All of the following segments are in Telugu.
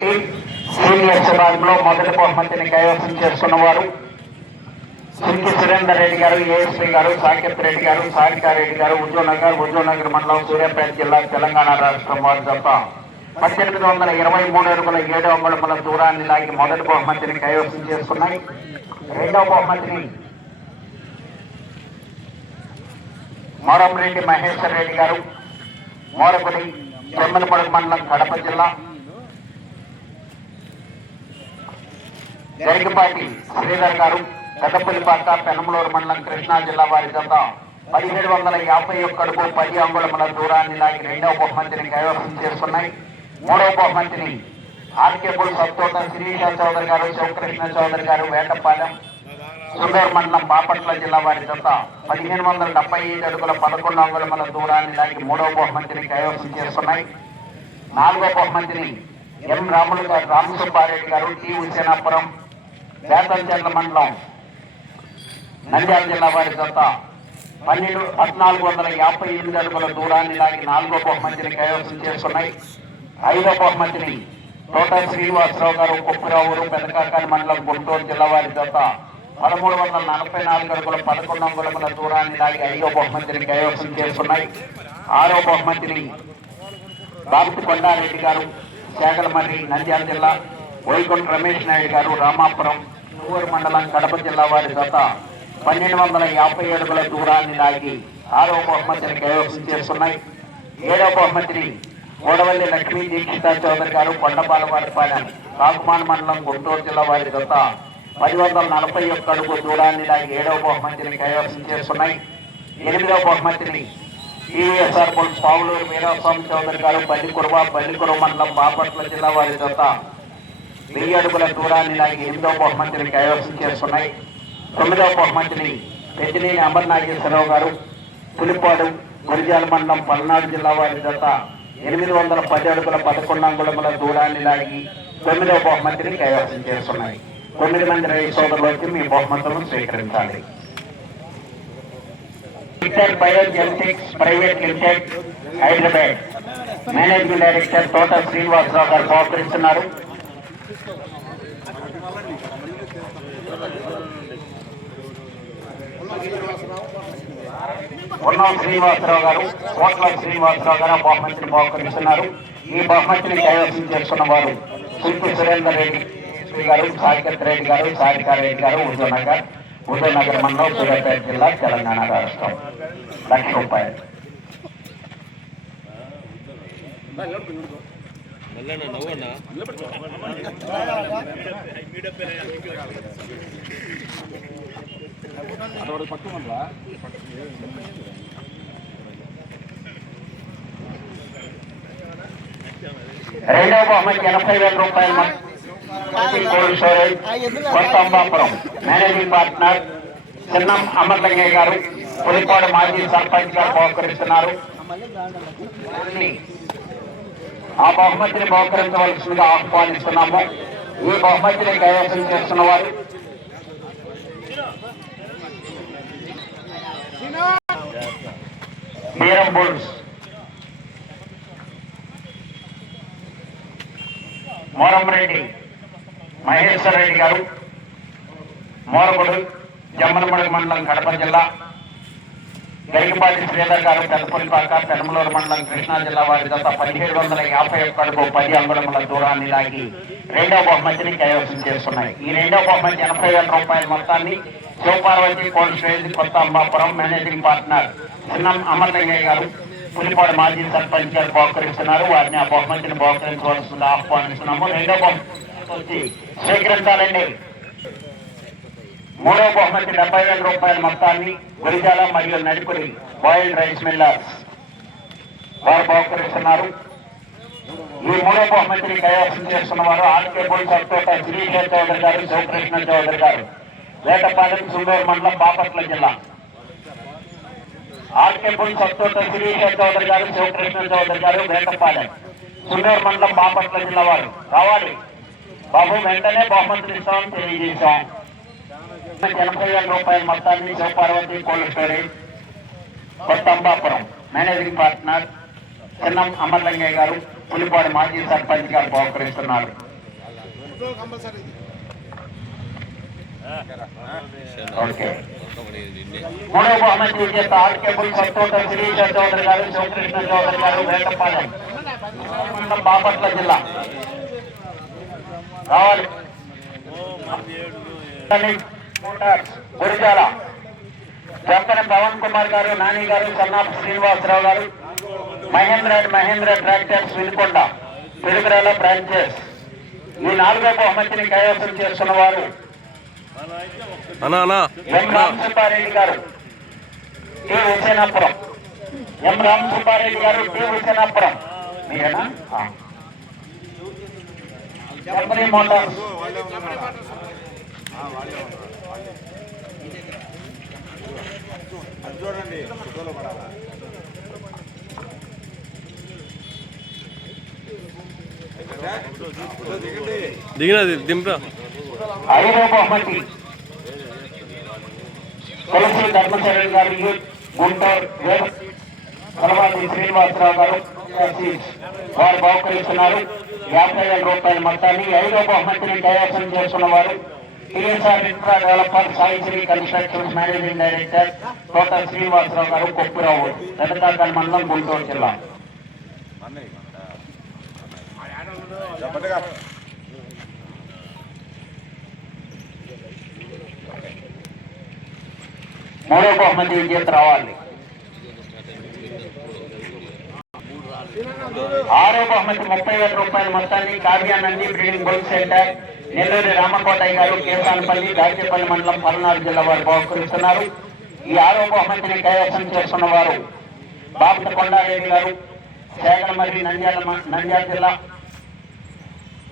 సీనియర్ విభాగంలో మొదటి బహుమతిని కైవసం చేసుకున్నవారు సింగి సురేందర్ రెడ్డి గారు ఏఎస్పీ గారు సాకేత్ రెడ్డి గారు సారికారెడ్డి గారు ఉద్యోనగర్ ఉద్యోనగర్ మండలం సూర్యాపేట జిల్లా తెలంగాణ రాష్ట్రం వారు తప్ప పద్దెనిమిది వందల ఇరవై మూడు అడుగుల ఏడు అంగుళముల దూరాన్ని లాగి మొదటి బహుమతిని కైవసం చేసుకున్నాయి. రెండవ బహుమతిని మోరంరెడ్డి మహేశ్వర్ రెడ్డి గారు మోరకుడి చెమ్మలపడు మండలం కడప జిల్లా జరిగిపాటి శ్రీధర్ గారు పెద్దపల్లిపాక పెనమలూరు మండలం కృష్ణా జిల్లా వారి జత పదిహేడు వందల యాభై ఒక్క అడుగు పది అంగుళముల దూరాన్ని లాగి రెండవ బహుమతిని కైవసం చేసుకున్నాయి మూడవ బహుమతిని ఆర్కేబుల్ సత్తోట శ్రీష చౌదరి గారు శివకృష్ణ చౌదరి గారు వేటపాలెం సుందూరు మండలం బాపట్ల జిల్లా వారి జత పదిహేను వందల డెబ్బై ఐదు అడుగుల పదకొండు అంగుళముల దూరాన్ని లాగి మూడవ బహుమతిని కైవసం చేసుకున్నాయి నాలుగో బహుమతిని ఎం రాములు గారు రామసుబ్బారెడ్డి గారు టి ఉసేనాపురం వేతంచెర్ల మండలం నంద్యాల జిల్లా వారి జత పన్నెండు పద్నాలుగు వందల యాభై ఎనిమిది అడుగుల దూరాన్ని లాగి నాలుగో బహుమతిని కైవసం చేసుకున్నాయి. ఐదో బహుమతిని తోట శ్రీనివాసరావు గారు కుప్పరావురు పెదకాకాని మండలం గుంటూరు జిల్లా వారి జత పదమూడు వందల నలభై నాలుగు అడుగుల పదకొండు అంగుళముల దూరాన్ని లాగి ఐదో బహుమతిని కైవసం చేసుకున్నాయి. ఆరో బహుమతిని బాబు కొండారెడ్డి గారు శాగలమర్రి నంద్యాల జిల్లా. వైకుంఠ రమేష్ నాయుడు గారు రామాపురం ఊరు మండలం కడప జిల్లా వారి జత పన్నెండు వందల యాభై ఏడుగుల దూరాన్ని లాగి ఆరో బహుమతిని కైవసం చేస్తున్నాయి. ఏడో బహుమతిని గోడవల్లి లక్ష్మీ దీక్షిత చౌదరి గారు కొండపాల వారిపాలెం కాకుమాన్ మండలం గుంటూరు జిల్లా వారి జత పది వందల నలభై ఒక్క అడుగు దూరాన్ని లాగి ఏడవ బహుమతిని కైవసం చేస్తున్నాయి. ఎనిమిదవ బహుమతిని టీవీఎస్ఆర్ పావులూరు వీరాస్వామి చౌదరి గారు బల్లికురువ బల్లికురువ మండలం బాపట్ల జిల్లా వారి జత వెయ్యి అడుగుల దూరాన్ని లాగి ఎనిమిదవ బహుమతిని కైవసం చేస్తున్నాయి తొమ్మిదవ బహుమతిని పెద్దినేని అమర్నాగేశ్వరరావు గారు పులిపాడు గురిజాల మండలం పల్నాడు జిల్లా వారి జత ఎనిమిది వందల పది అడుగుల పదకొండు అంగుళముల దూరాన్ని లాగి తొమ్మిదవ బహుమతిని కైవసం చేస్తున్నాయి తొమ్మిది మంది రైతు సోదరులు వచ్చి మీ బహుమతులను స్వీకరించాలి. Biogenetics private limited Hyderabad. Managing director Thota Srinivasarao garu సహకరిస్తున్నారు. ఉన్నం శ్రీనివాసరావు గారు. కోట్ల శ్రీనివాసరావు గారు బహుమతిని బహుకరిస్తున్నారు. ఈ బహుమతిని కైవసం చేసుకున్న వారు శిల్పి సురేందర్ రెడ్డి శ్రీ గారు సాయికత్ రెడ్డి గారు సారికారెడ్డి గారు ఉదయనగర్ ఉదయనగర్ మండలం సూర్యాపేట జిల్లా తెలంగాణ రాష్ట్రం. లక్ష రూపాయలు. మల్లన్న నవ్వన్నా రెండవ బహుమతి ఎనభై వేల రూపాయలు మంచి కోల్డ్ స్టోరేజ్ కొత్త అంబాపురం మేనేజింగ్ పార్ట్నర్ చిన్నం అమర్లింగయ్య గారు పులిపాడు మాజీ సర్పంచ్ గారు బహుకరిస్తున్నారు ఆ బహుమతిని బహుకరించవలసిందిగా ఆహ్వానిస్తున్నాము. ఈ బహుమతిని కైవసం చేస్తున్న వారు. బీరం బుల్స్ మోరంరెడ్డి మహేశ్వర రెడ్డి గారు. మోరగుడు జమ్మలమడుగు మండలం కడప జిల్లా. గరికపాటి శ్రీధర్ గారు పెద్దపల్లిపాక పెనమలూరు మండలం కృష్ణా జిల్లా వారి గత పదిహేడు వందల యాభై ఒక్క అడుగు పది అంగుళముల దూరాన్ని లాగి రెండవ బహుమతిని కైవసం చేస్తున్నాయి ఈ రెండవ బహుమతి ఎనభై వేల రూపాయల మొత్తాన్ని శివపార్వతి కోల్డ్ కొత్త అంబాపురం మేనేజింగ్ పార్ట్నర్ చిన్నం అమర్లింగయ్య గారు పులిపాడు మాజీ సర్పంచ్ గారు బహుకరిస్తున్నారు. వారిని ఆ బహుమతిని బహుకరించవలసింది ఆహ్వానిస్తున్నాము. రెండవ బహుమతి వచ్చి స్వీకరించాలండి మూడో బహుమతి డెబ్బై వేల రూపాయల మొత్తాన్ని గురిజాల మరియు నడిపురి బాయిల్డ్ రైస్ మిల్లర్స్ వారు బహుకరిస్తున్నారు. ఈ మూడో బహుమతిని కైవసం చేస్తున్న వారు ఆర్కే బోల్ సత్తోట శ్రీశేఖర్ చౌదరి గారు శివకృష్ణ చౌదరి గారు. వేటపాలెం సుందూరు మండలం బాపట్ల జిల్లా. ఆర్కే బోల్ సత్తోట శ్రీశేఖర్ చౌదరి గారు శివకృష్ణ చౌదరి గారు వేటపాలెం సుందూరు మండలం బాపట్ల జిల్లా వారు. రావాలి. బాబు వెంటనే బహుమతిని ఇస్తామని తెలియజేశాం. ఎనభై వేల రూపాయల మొత్తాన్ని శివపార్వతి కోల్డ్ స్టోరేజ్ కొత్త అంబాపురం మేనేజింగ్ పార్ట్నర్ చిన్నం అమర్లింగయ్య గారు పులిపాడు మాజీ సర్పంచ్ గారు బహుకరిస్తున్నారు కంపల్సరీ ఓకే మూడో బహుమతి విజేత ఆర్కేబుల్ సత్తోట శిరీష చౌదరి గారు శివకృష్ణ చౌదరి గారు వేటపాలెం మండలం బాపట్ల జిల్లా Ravali motors, Gurijala Venkata Pavan Kumar garu Nani garu son of Srinivasarao garu Mahindra and Mahindra tractors Vinukonda Piduguralla branches. ఈ నాలుగో బహుమతిని కైవసం చేస్తున్న వారు ఎం రామసుబ్బారెడ్డి గారు టి హుసేనాపురం ఎం రామసుబ్బారెడ్డి గారు టి హుసేనాపురం మీరేనా. Company motors. చూడండి. ఫోటోలో పడాలా? దిగినది దింపరా. ఐదో బహుమతి తులసి ధర్మచరణ్ గారు గుంటూరు శ్రీనివాసరావు గారు వారు బహుకరిస్తున్నారు యాభై వేల రూపాయల మొత్తాన్ని ఐదో బహుమతిని కైవసం చేస్తున్న వారు TSR infra developer Saisri constructions managing director Thota Srinivasarao garu Kopparao పెద్దకాకల్ మండలం గుంటూరు జిల్లా. మూడో బహుమతి విజేత రావాలి. ఆరో బహుమతి ముప్పై వేల రూపాయల మొత్తాన్ని Kavyanandi breeding bull centre Nelluri Ramakotaiah గారు కేసానపల్లి దాచేపల్లి మండలం పల్నాడు జిల్లా వారు బహుకరిస్తున్నారు. ఈ ఆరో బహుమతిని కైవసం చేస్తున్న వారు బాపత కొండారెడ్డి గారు శేఖరమర్రి నంద్యాల నంద్యాల జిల్లా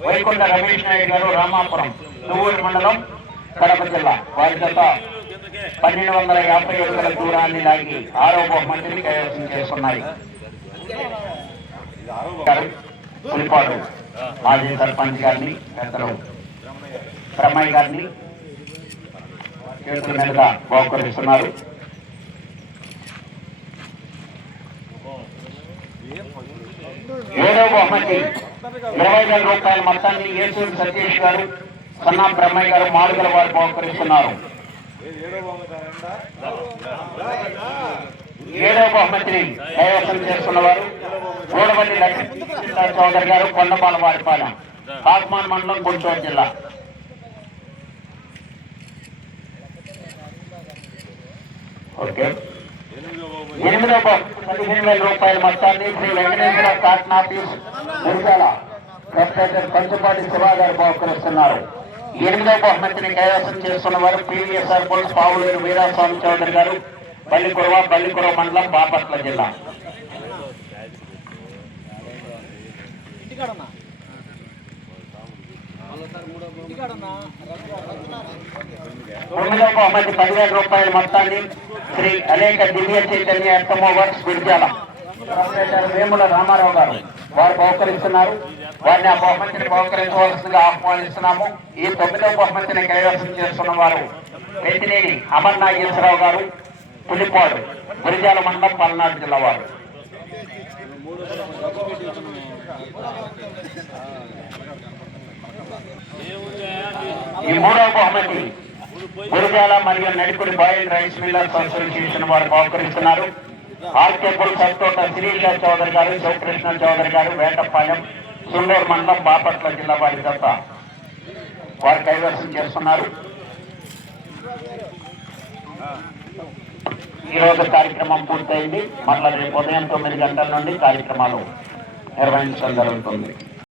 వైకుంఠ రమేష్ నాయుడు గారు రామాపురం నువ్వూరు మండలం కడప జిల్లా. వారి జత పన్నెండు వందల యాభై అడుగుల దూరాన్ని లాగి ఆరో బహుమతిని కైవసం చేస్తున్నాయి పులిపాడు మాజీ సర్పంచ్ గారిని పెద్దలు బ్రహ్మయ్య గారిని చేతుల మీదుగా బహుకరిస్తున్నారు. ఏడో బహుమతి ఇరవై వేల రూపాయల మొత్తాన్ని యేసూరు సతీష్ గారు సన్నా బ్రహ్మయ్య గారు మాడుగల వారు బహుకరిస్తున్నారు. ఏడవ ఏడో బహుమతిని కైవసం చేస్తున్న వారు గోడవల్లి లక్ష్మీ చౌదరి గారు కొండపాల వాడిపాలెం కాకుమాన్ మండలం గుంటూరు జిల్లా. ఓకే. ఎనిమిదో పదిహేను వేల రూపాయల మొత్తాన్ని Sri Venkateswara cotton office Gurijala professor Kanchupati Siva garu బహుకరిస్తున్నారు. ఎనిమిదో బహుమతిని కైవసం చేస్తున్న వారు పివిఎస్ఆర్ పుల్స్ పావులేరు వీరాస్వామి చౌదరి గారు బల్లికురవ బల్లికురవ మండలం బాపట్ల జిల్లా. తొమ్మిదో బహుమతి పదివేల రూపాయల మొత్తాన్ని శ్రీ అనేక దివ్య చైతన్య ఎర్తమోవర్స్ విద్యాల ప్రొఫెసర్ వేముల రామారావు గారు వారు బహుకరిస్తున్నారు. వారిని ఆ బహుమతిని బహుకరించవలసిందిగా ఆహ్వానిస్తున్నాము. ఈ తొమ్మిదవ బహుమతిని కైవసం చేస్తున్న వారు పెద్దినేని అమర్ నాగేశ్వరరావు గారు పులిపాడు గురిజాల మండలం పల్నాడు జిల్లా వారు. ఈ మూడవ బహుమతి గురిజాల మరియు Nadikudi boil rice millers association వారు బహుకరిస్తున్నారు ఆర్కేపుల్ సత్తోట శిరీష చౌదరి గారు శివకృష్ణ చౌదరి గారు వేటపాలెం సుండూరు మండలం బాపట్ల జిల్లా వారి దత్త వారు కైవసం చేస్తున్నారు. ఈ రోజు కార్యక్రమం పూర్తయింది. మళ్ళీ రేపు ఉదయం తొమ్మిది గంటల నుండి కార్యక్రమాలు నిర్వహించడం జరుగుతుంది.